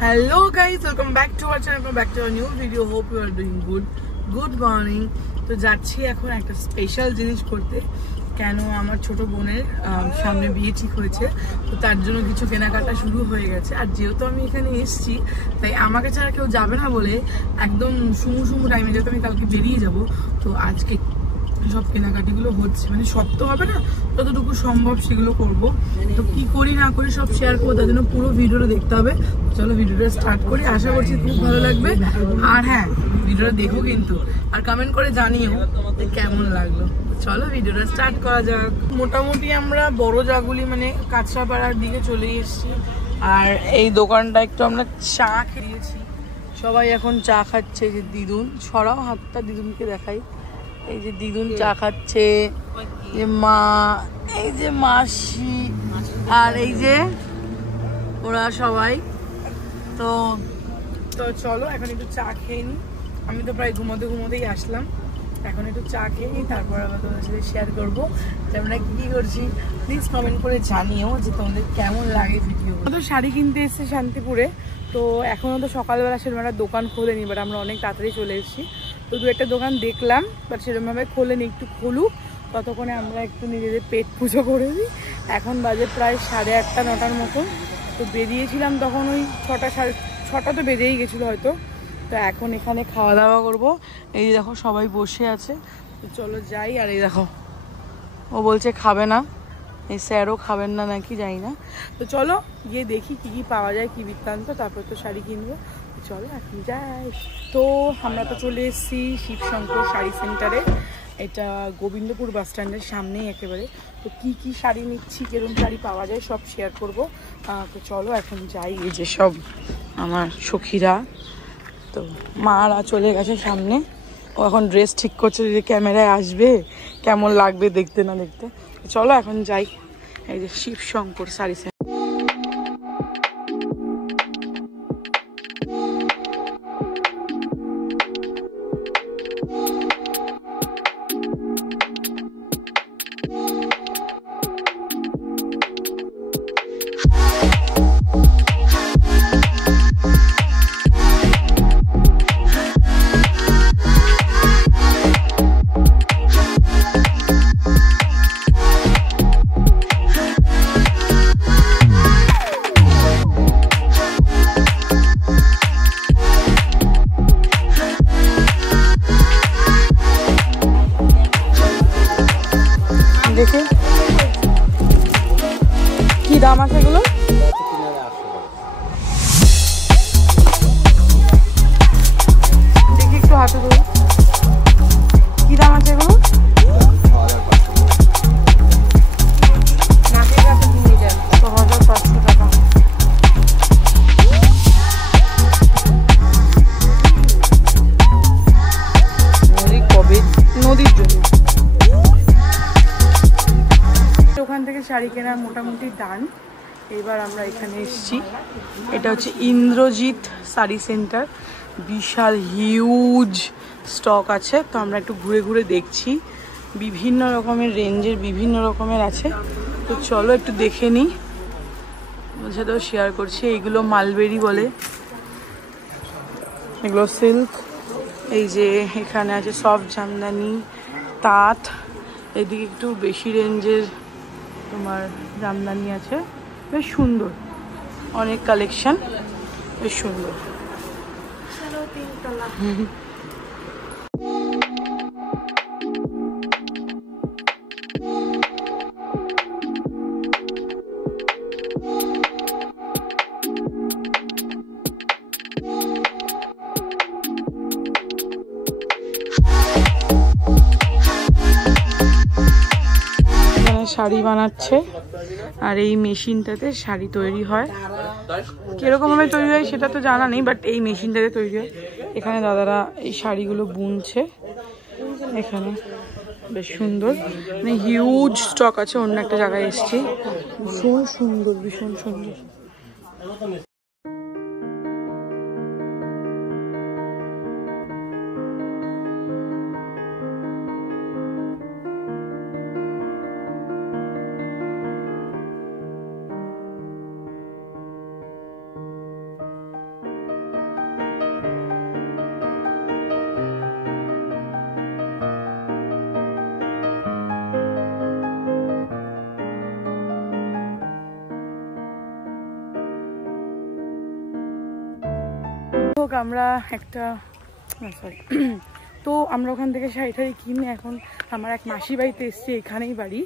Hello guys, welcome back to our channel, welcome back to our new video. Hope you are doing good morning. তো যাচ্ছি এখন একটা special জিনিস করতে। কেন আমার ছোট বোনের সামনে বিয়ে ঠিক হয়েছে, তো তার জন্য কিছু কেনাকাটা শুরু হয়ে গেছে। আর যেহেতু আমি এখানে এসেছি, তাই আমাকে ছাড়া কেউ যাবে না বলে একদম সুমু টাইমে, যেহেতু আমি কালকে বেরিয়ে যাব, তো আজকে সব কেনাকাটিগুলো হচ্ছে। মানে সব তো হবে না, যতটুকু সম্ভব সেগুলো করব। তো কি করি না করি সব শেয়ার করবো, তার জন্য পুরো ভিডিওটা দেখতে হবে। চলো ভিডিওটা স্টার্ট করি, আশা করছি খুব ভালো লাগবে। আর হ্যাঁ, ভিডিওটা দেখো কিন্তু, আর কমেন্ট করে জানিও যে কেমন লাগলো। চলো ভিডিওটা স্টার্ট করা যাক। মোটামুটি আমরা বড় জাগুলি মানে কাঁচরাপাড়ার দিকে চলে এসেছি। আর এই দোকানটা একটু আমরা চা খেয়েছি, সবাই এখন চা খাচ্ছে। যে দিদুন, সরাও হাতটা, দিদুনকে দেখাই। এই যে দিদুন চা খাচ্ছে, যে মা, এই যে মাসি, আর এই যে ওরা সবাই। তো তো চলো এখন একটু চা খেয়ে নিই। আমি তো প্রায় ঘুমোতেই আসলাম, এখন একটু চা খেয়ে নিই, তারপর আবার তোমাদের সাথে শেয়ার করবো যে আমরা কী করছি। প্লিজ কমেন্ট করে জানিও যে তোমাদের কেমন লাগে ভিডিও। তো শাড়ি কিনতে এসেছে শান্তিপুরে, তো এখনও তো সকালবেলা সেরকম একটা দোকান খোলেনি, বাট আমরা অনেক তাড়াতাড়ি চলে এসেছি। তো দু একটা দোকান দেখলাম, বাট সেরকমভাবে খোলেনি, একটু খুলুক ততক্ষণে আমরা একটু নিজেদের পেট পুজো করে দিই। এখন বাজে প্রায় 8:30 9টার মতন। তো বেরিয়েছিলাম তখন ওই 6টা তো বেজেই গেছিলো হয়তো। তো এখন এখানে খাওয়া দাওয়া করবো। এই দেখো সবাই বসে আছে, তো চলো যাই। আর এই দেখো ও বলছে খাবে না, এই স্যারও খাবেন না নাকি জানি না। তো চলো গিয়ে দেখি কি কি পাওয়া যায়, কি বৃত্তান্ত, তারপর তো শাড়ি কিনবো। চলো এখন যাই। তো আমরা তো চলে এসেছি শিবশঙ্কর শাড়ি সেন্টারে, এটা গোবিন্দপুর বাস স্ট্যান্ডের সামনেই একেবারে। তো কি কি শাড়ি নিচ্ছি, কিরকম শাড়ি পাওয়া যায় সব শেয়ার করবো। তো চলো এখন যাই। এই যে সব আমার সখীরা, তো মারা চলে গেছে সামনে, ও এখন ড্রেস ঠিক করছে যে ক্যামেরায় আসবে কেমন লাগবে দেখতে না দেখতে। চলো এখন যাই। এই যে শিবশঙ্কর শাড়ি সেন্টার। দেখে কি দাম আছে এগুলো, দেখি একটু হাতে ধরুন কি দাম আছে এগুলো। নাকের কাছে 6,500 টাকা। কবে নদীর জন্য ওখান থেকে শাড়ি কেনার মোটামুটি ডান। এবার আমরা এখানে এসেছি, এটা হচ্ছে ইন্দ্রজিৎ শাড়ি সেন্টার। বিশাল হিউজ স্টক আছে, তো আমরা একটু ঘুরে ঘুরে দেখছি। বিভিন্ন রকমের রেঞ্জের বিভিন্ন রকমের আছে, তো চলো একটু দেখে নিই, বলছে তো শেয়ার করছি। এইগুলো মালবেরি বলে, এগুলো সিল্ক। এই যে এখানে আছে সফট জামদানি, তাঁত। এদিকে একটু বেশি রেঞ্জের তোমার জামদানি আছে, বেশ সুন্দর, অনেক কালেকশন, বেশ সুন্দর। শাড়ি বানাচ্ছে, আর এই মেশিনটাতে শাড়ি তৈরি হয়। কিরকম ভাবে তৈরি হয় সেটা তো জানা নেই, বাট এই মেশিনটাতে তৈরি হয়। এখানে দাদারা এই শাড়িগুলো বুনছে এখানে, বেশ সুন্দর। মানে হিউজ স্টক আছে, অন্য একটা জায়গায় এসছি। ভীষণ সুন্দর, ভীষণ সুন্দর। হোক আমরা একটা সরি তো আমরা ওখান থেকে শাড়ি টাড়ি কিনে এখন আমার এক মাসির বাড়িতে এসছি, এখানেই বাড়ি।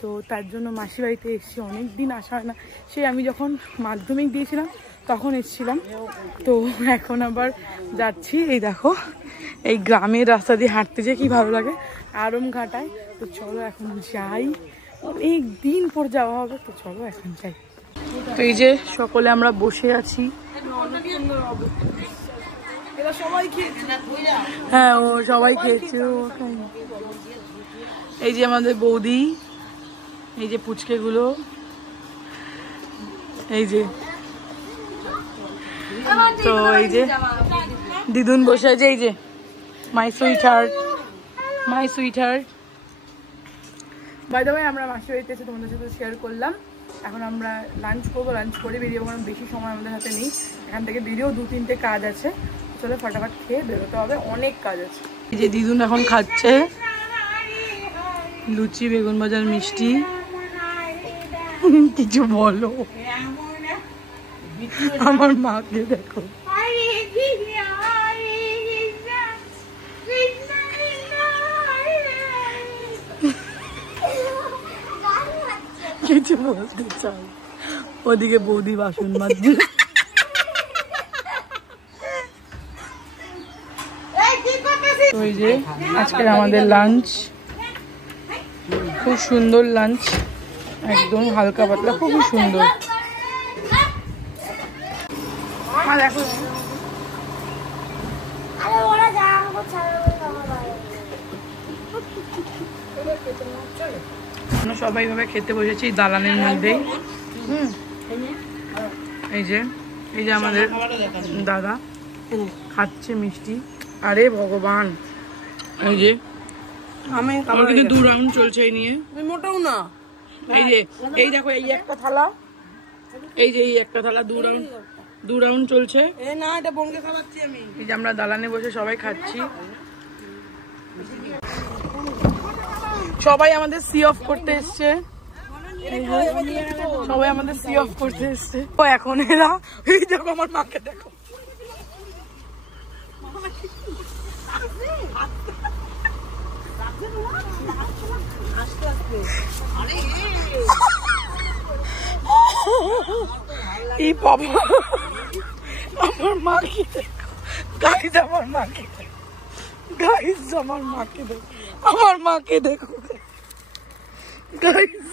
তো তার জন্য মাসির বাড়িতে এসছি, অনেক দিন আসা হয় না। সেই আমি যখন মাধ্যমিক দিয়েছিলাম তখন এসছিলাম। তো এখন আবার যাচ্ছি। এই দেখো এই গ্রামের রাস্তা দিয়ে হাঁটতে যেয়ে কি ভালো লাগে, আরমঘাটায়। তো চলো এখন যাই, অনেক দিন পর যাওয়া হবে, তো চলো এখন যাই। তো এই যে সকলে আমরা বসে আছি। হ্যাঁ ও সবাই খেয়েছে। এই যে আমাদের বৌদি, এই যে পুচকে গুলো, এই যে তো এই যে দিদুন বসে আছে, এই যে my sweet heart, my sweet heart. By the way আমরা মাসির বাড়িতে এসে তোমাদের সাথে শেয়ার করলাম। এখন আমরা লাঞ্চ করবো, লাঞ্চ করে বেরিয়ে কারণ বেশি সময় আমাদের হাতে নেই। এখান থেকে বেরিয়েও 2-3টে কাজ আছে, চলে ফটাফট খেয়ে বেরোতে হবে, অনেক কাজ আছে। এই যে দিদুন এখন খাচ্ছে লুচি, বেগুন ভাজার মিষ্টি। কিছু বলো, আমার মাকে দেখো। কিছু বলতে চাই, ওদিকে বৌদি বাসন মাজছে। ওই যে আজকে আমাদের লাঞ্চ, খুব সুন্দর লাঞ্চ, একদম হালকা পাতলা, খুবই সুন্দর। সবাই ভাবে খেতে বসেছি দালানের মধ্যেই। এই যে আমাদের দাদা খাচ্ছে মিষ্টি। আরে ভগবান, এই যে আমার কিন্তু 2 রাউন্ড চলছে এই নিয়ে, মোটাও না। এই যে এই দেখো এই একটা থালা, এই যে এই একটা থালা 2 রাউন্ড চলছে। না এটা বোনকে খাওয়াচ্ছি আমি। এই যে আমরা দালানে বসে সবাই খাচ্ছি। সবাই আমাদের সি অফ করতে এসছে, সবাই আমাদের সি অফ করতে এসছে। ও এখন এরা এই দেখো আমার মাকে দেখো, এই বাবা আমার মাকে দেখো, গাইজ আমার মাকে দেখো, গাইজ আমার মাকে দেখো, আমার মাকে দেখো গাইজ।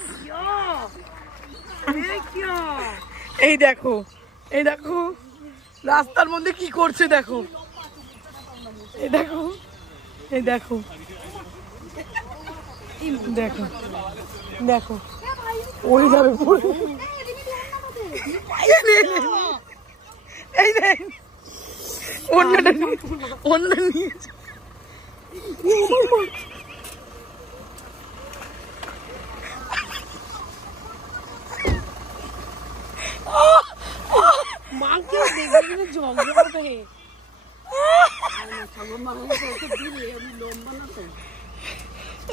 এই দেখো, এই দেখো রাস্তার মধ্যে কি করছে দেখো, এই দেখো, এই দেখো, দেখো দেখো ওই যাবে পড়ে। এই দেখ অন্যটা নিয়েছে।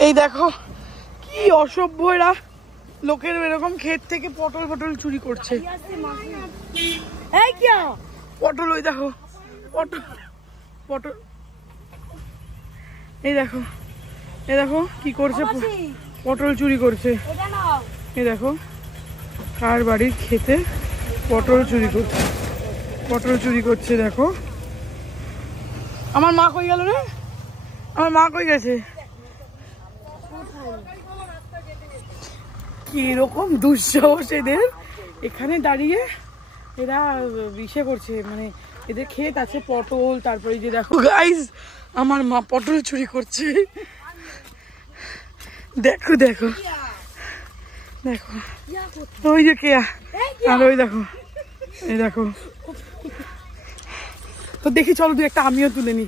এই দেখো কি অসভ্য এরা, লোকের এরকম ক্ষেত থেকে পটল চুরি করছে। পটল, ওই দেখো পটল, এই দেখো, এই দেখো কি করছে, পটল চুরি করছে। এই দেখো কার বাড়ির ক্ষেতে পটল চুরি করছে, দেখো। আমার মা কই গেল রে, আমার মা কই গেছে? কিরকম দুঃসাহস এদের, এখানে দাঁড়িয়ে এরা ইসে করছে, মানে এদের ক্ষেত আছে পটল। তারপরে যে দেখো গাইস আমার মা পটল চুরি করছে, দেখো দেখো দেখো, ওই যে কেয়া, আর ওই দেখো, এই দেখো। তো দেখি চলো দু একটা আমিও তুলে নি।